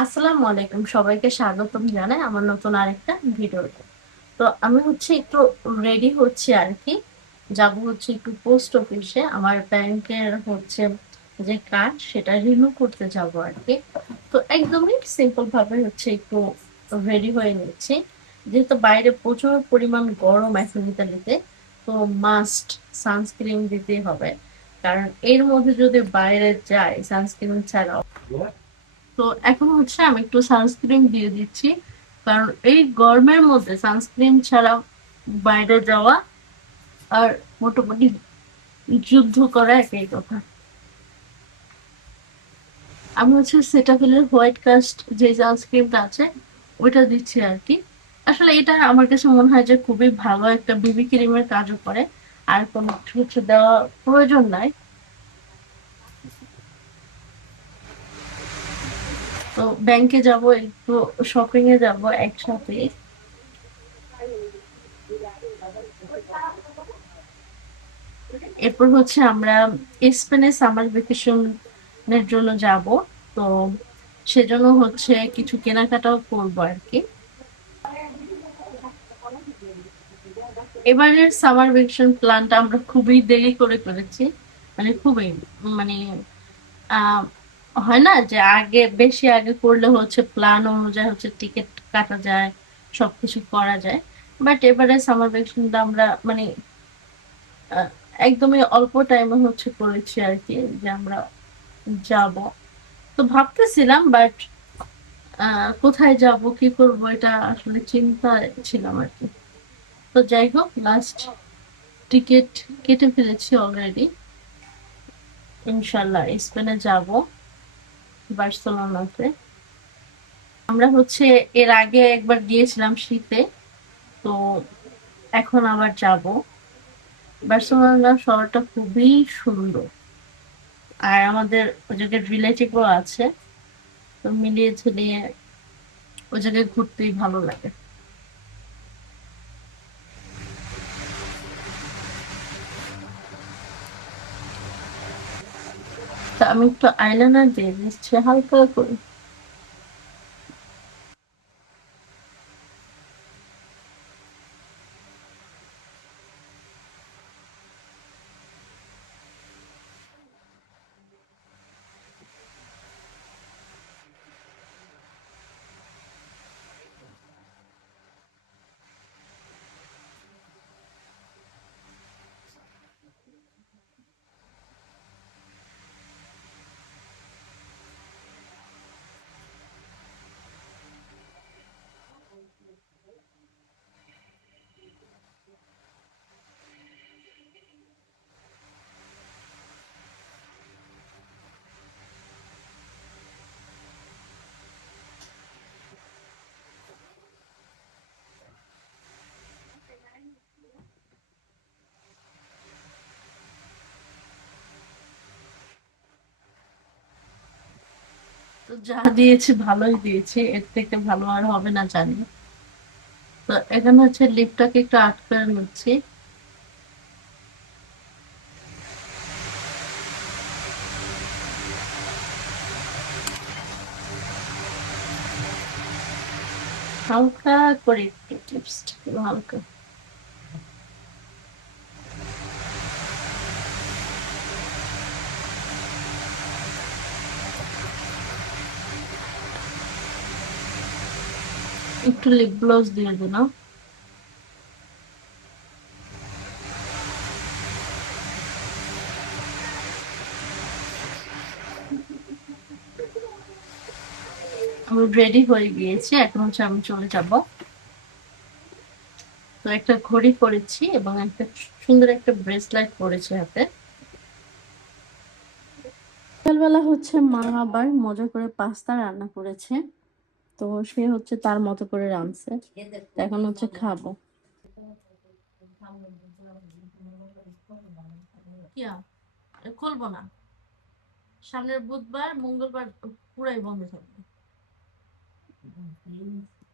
আসসালামু আলাইকুম, সবাইকে স্বাগতম জানাই আমার নতুন আরেকটা ভিডিওতে। তো আমি হচ্ছে একটু রেডি হচ্ছি আর কি, যাব হচ্ছে একটু পোস্ট অফিসে, আমার ব্যাংকের হচ্ছে যে কার্ড সেটা রিনিউ করতে যাব আর কি। তো একদমই সিম্পল ভাবে হচ্ছে একটু রেডি হয়ে নিচ্ছি, যেহেতু বাইরে প্রচুর পরিমাণ গরম এখন ইতালিতে। তো মাস্ট সানস্ক্রিন দিতে হবে, কারণ এর মধ্যে যদি বাইরে যাই সানস্ক্রিন ছাড়াও। তো এখন হচ্ছে আমি একটু সানস্ক্রিন দিয়ে দিচ্ছি, কারণ এই গরমের মধ্যে সানস্ক্রিন ছাড়া বাইরে যাওয়া আর মোটামুটি যুদ্ধ করা একই কথা। আমি হচ্ছে সেটাফিলের হোয়াইট কাস্ট যে সানস্ক্রিনটা আছে ওইটা দিচ্ছি আর কি। আসলে এটা আমার কাছে মনে হয় যে খুবই ভালো একটা বিবি ক্রিমের কাজও করে, আর কোনো কিছু হচ্ছে দেওয়া প্রয়োজন নাই। তো ব্যাংকে যাব, একটু শপিং এ যাব একসাথে। এরপর হচ্ছে আমরা স্পেনে সামার ভ্যাকেশনের জন্য যাব। তো সেজন্য হচ্ছে কিছু কেনাকাটাও করবো আর কি। এবারের সামার ভ্যাকেশন প্ল্যানটা আমরা খুবই দেরি করে করেছি, মানে খুবই, মানে আহ হয় না যে আগে বেশি আগে করলে হচ্ছে প্ল্যান অনুযায়ী হচ্ছে টিকিট কাটা যায়, সবকিছু করা যায়। বাট এবারে সামার ভ্যাকেশনটা আমরা মানে আহ, একদমই অল্প টাইমে হচ্ছে করেছি আর কি, যে আমরা যাব। তো ভাবতেছিলাম, বাট কোথায় যাব কি করব এটা আসলে চিন্তা ছিলাম আর কি। তো যাই হোক, লাস্ট টিকিট কেটে ফেলেছি অলরেডি। ইনশাল্লাহ স্পেনে যাব, বার্সেলোনাতে। আমরা হচ্ছে এর আগে একবার গিয়েছিলাম শীতে, তো এখন আবার যাব। বার্সেলোনা শহরটা খুবই সুন্দর, আর আমাদের ওই জায়গায় রিলেটিভও আছে। তো মিলিয়ে ঝুলিয়ে ওই জায়গায় ঘুরতেই ভালো লাগে। তা আমি একটু আইলাইনার দিয়ে দিচ্ছি হালকা করে। তো যা দিয়েছি ভালোই দিয়েছি, এর থেকে ভালো আর হবে না জানি। তো এখানে হচ্ছে লিপটাকে একটু আটকে নিচ্ছি। হালকা করে একটু লিপস্টিক হালকা। একটু লিপ গ্লস দিয়ে দিলাম। আমি রেডি হয়ে গিয়েছি, এখন হচ্ছে আমি চলে যাব। তো একটা ঘড়ি পরেছি এবং একটা সুন্দর একটা ব্রেসলেট পরেছি হাতে। সকালবেলা হচ্ছে মা আবার মজা করে পাস্তা রান্না করেছে। তো সে হচ্ছে তার মতো করে রাঁধছে, তো এখন হচ্ছে খাবো। কিয়া খুলবো না, সামনের বুধবার মঙ্গলবার পুরাই বন্ধ থাকবে।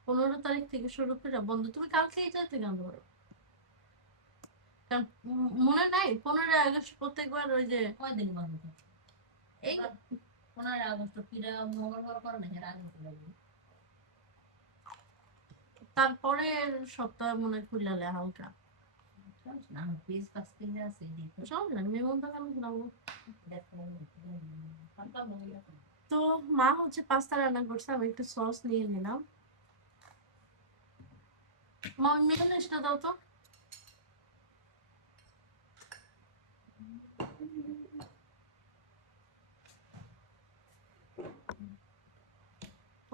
15 তারিখ থেকে শুরু করে বন্ধ, তুমি কালকেই যেতে কেন পারো। মনে নাই 15 আগস্ট প্রত্যেকবার ওই যে কয়দিন বন্ধ থাকে? এই 15 আগস্ট ফিরে মঙ্গলবার করে না, এর আগে খুলে দিই। তারপরের সপ্তাহ মনে হয় খুললে হালকা সমস্যা না, পেজ পাস কিনে আছে এদিকে। সমস্যা নেই নিমন্ত্রণ করবো। দেখো, হালকা মহিলা তো। তো মা হচ্ছে পাস্তা রান্না করছে, আমি একটু সস নিয়ে নিলাম। মা মেয়োনেজটা দাও তো।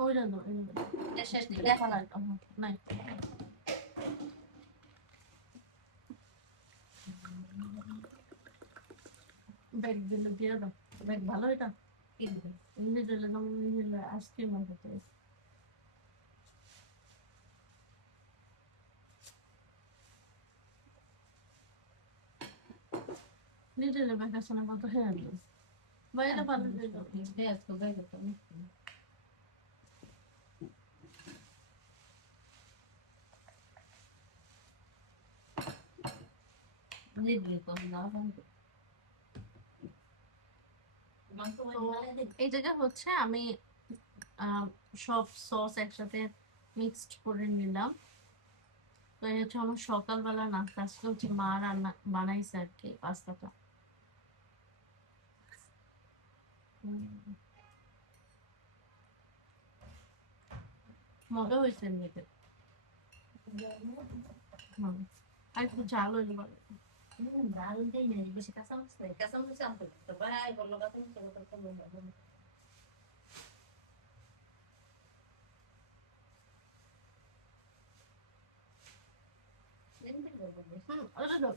ওইটা দাও, ওইটা দাও। এর শেষ নেই, এটা দেখ। ফালাই দাও, নাই ব্যাগ দিলে দিয়ে দাও। ব্যাগ ভালো এটা কি দিবে? নিজের যেমন আইসক্রিম বানাতে নিজের ব্যাগ আছে না কত হ্যাঁ দিও বাইরে ভালো দিয়ে দাও। দেখ তো গাইবে তো। দিবি তো না বন্ধ। মাংস তো মানে দেখ। এই জায়গায় হচ্ছে আমি সব সস একসাথে মিক্সড করে নিলাম। তো এই হচ্ছে আমার সকালবেলা নাস্তা, আজকে হচ্ছে মা রান্না বানাইছে আর কি পাস্তাটা। মজা হয়েছে এমনিতে। আর একটু ঝাল হইলে ভালো। ডাল দেই না, বেশি কাঁচামরিচ দেয়, কাঁচামরিচ আনতে হবে। তো ভাই বললো কাঁচামরিচ বললো তো বললো। ওটা দাও।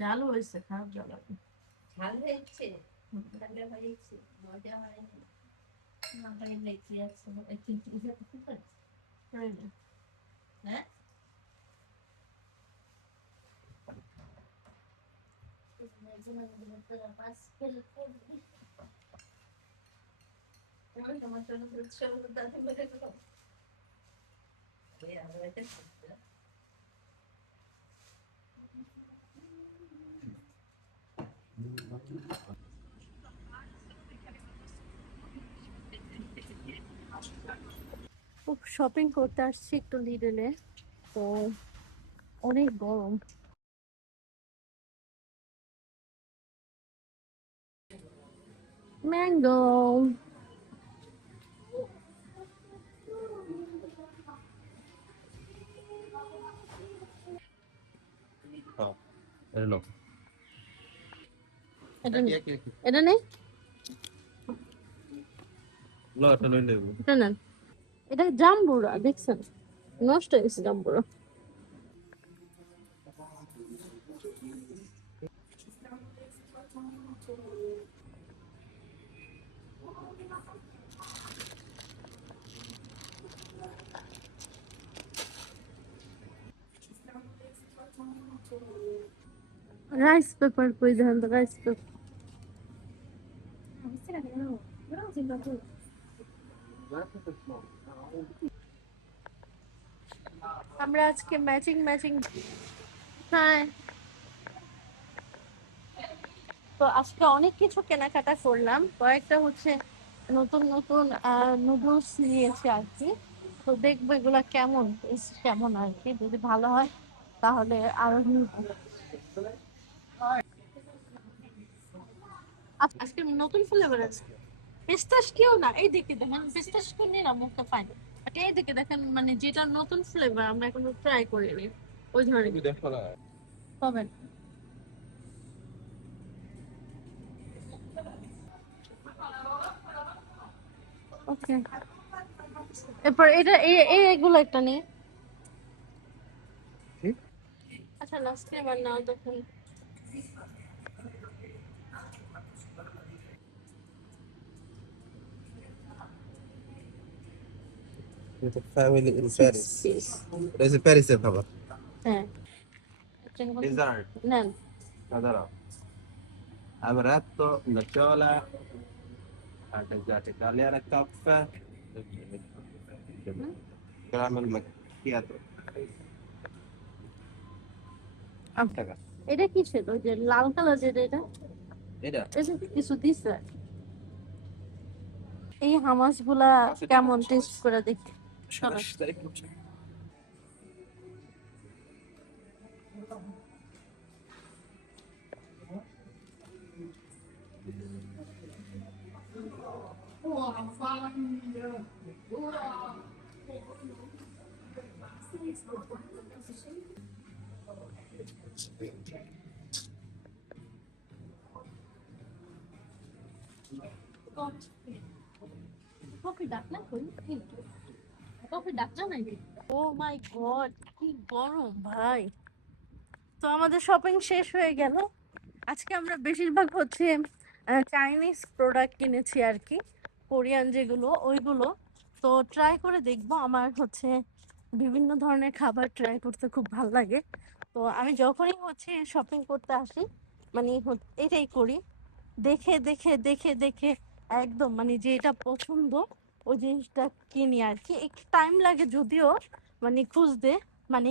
ঝাল হয়েছে, খারাপ ঝাল হবে। ঝাল হয়েছে, ঠান্ডা হয়েছে, মজা হয়নি। লঙ্কা নিয়ে কি আছে? হ্যাঁ, তোমার জন্য উৎসব দাদু বলে গেল। খুব শপিং করতে আসছি একটু লিডলে, তো অনেক গরম। ম্যাঙ্গো এটা নাও। এটা এটা নেই, নাও, এটা লইলে হইবো। এটা নেন। এটা জাম্বুরা দেখছেন, নষ্ট হয়ে গেছে জাম্বুরা। রাইস পেপার কই দেন তো, রাইস পেপার আমরা আজকে ম্যাচিং ম্যাচিং। হ্যাঁ, তো আজকে অনেক কিছু কেনাকাটা করলাম, কয়েকটা হচ্ছে নতুন নতুন নুডলস নিয়েছি আর কি। তো দেখবো এগুলা কেমন, কেমন আর কি, যদি ভালো হয় তাহলে আরো নিবো। আজকে নতুন ফ্লেভার আছে, পিস্তাশিও না, এই দিকে দেখেন পিস্তাশিও নিয়ে না মুখটা ফাইন। আর এই দিকে দেখেন মানে যেটা নতুন ফ্লেভার আমরা এখনো ট্রাই করিনি ওই ধরনের পাবেন। ওকে, এরপর এটা এগুলো একটা নেই। আচ্ছা লাস্ট টাইম আর নাও তখন। It's a family in six Paris. Piece. There's a Paris খাবার। হ্যাঁ Dessert. নেন। Allora, amaretto, nocciola, arpeggiata italiana, caffè. caramel macchiato. টাকা এটা কিসের ওই যে লাল কালার যেটা এটা এটা এটা কিছু দিছে এই হামাস গুলা কেমন টেস্ট করে দেখি 27 তারিখ কফি ডাক না কই কফি ডাক না নাকি ও মাই গড কি গরম ভাই তো আমাদের শপিং শেষ হয়ে গেল আজকে আমরা বেশিরভাগ হচ্ছে চাইনিজ প্রোডাক্ট কিনেছি আর কি কোরিয়ান যেগুলো ওইগুলো তো ট্রাই করে দেখবো আমার হচ্ছে বিভিন্ন ধরনের খাবার ট্রাই করতে খুব ভালো লাগে তো আমি যখনই হচ্ছে শপিং করতে আসি মানে এটাই করি দেখে দেখে দেখে দেখে একদম মানে যেটা পছন্দ ওই জিনিসটা কিনি আর কি একটু টাইম লাগে যদিও মানে খুঁজতে মানে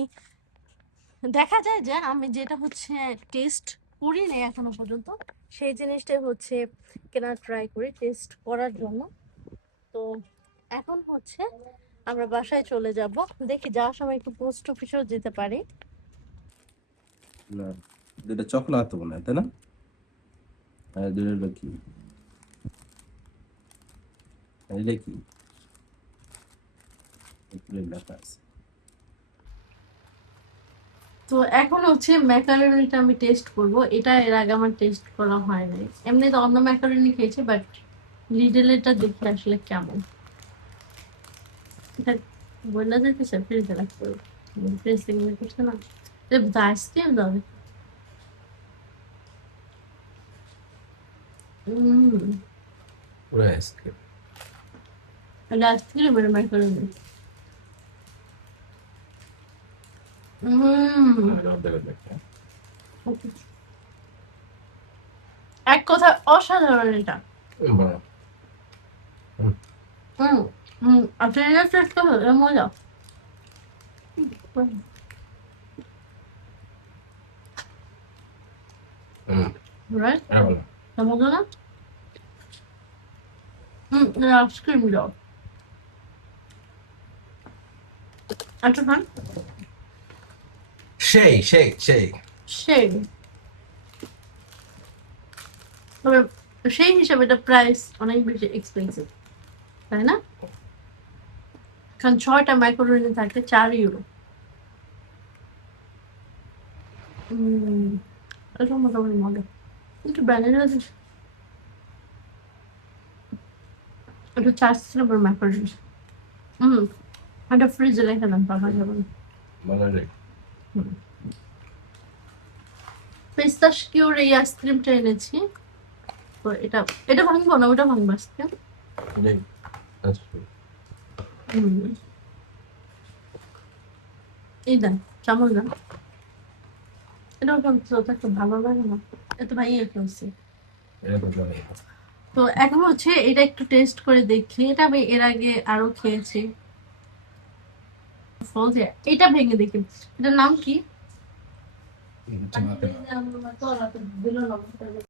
দেখা যায় যে আমি যেটা হচ্ছে টেস্ট করি নাই এখনো পর্যন্ত সেই জিনিসটাই হচ্ছে কেনার ট্রাই করি টেস্ট করার জন্য তো এখন হচ্ছে আমরা বাসায় চলে যাব দেখি যাওয়ার সময় একটু পোস্ট অফিসেও যেতে পারি না এটা চকলেট মনে হয় তাই না আর এটা কি এটা কি এগুলো লেখা আছে তো এখন হচ্ছে ম্যাকারনিটা আমি টেস্ট করব এটা এর আগে আমার টেস্ট করা হয় নাই এমনি তো অন্য ম্যাকারনি খেয়েছি বাট লিডলেরটা দেখে আসলে কেমন এটা বললা যেতেছে ফ্রিজে রাখতে ফ্রিজ থেকে বের করছে না এটা আইসক্রিম দাও পুরো আইসক্রিম এটা আইসক্রিমের ম্যাকারনি এক কথা অসাধারণ এটা আপনি এটা টেস্ট করবেন মজা রাইট মজা না আইসক্রিম দাও আচ্ছা খান সেই সেই তবে সেই হিসাবে এটা প্রাইস অনেক বেশি এক্সপেন্সিভ তাই না কারণ 6টা ম্যাকারনি থাকে 4 ইউরো এটা মোটামুটি মজা একটু ভ্যানিলা দিস একটু চাচ্ছিল ম্যাকারনি এটা ফ্রিজে রেখে দেন পাওয়া যাবে পিস্তাশিওর এই আইসক্রিমটা এনেছি তো এটা এটা ভাঙবো না ওটা ভাঙবো আইসক্রিম এই দেন চামচ দেন এটা একটু ভালো লাগে না এত ভাই ফেলছি তো এখন হচ্ছে এটা একটু টেস্ট করে দেখি এটা আমি এর আগে আরো খেয়েছি এটা ভেঙে দেখি এটার নাম কি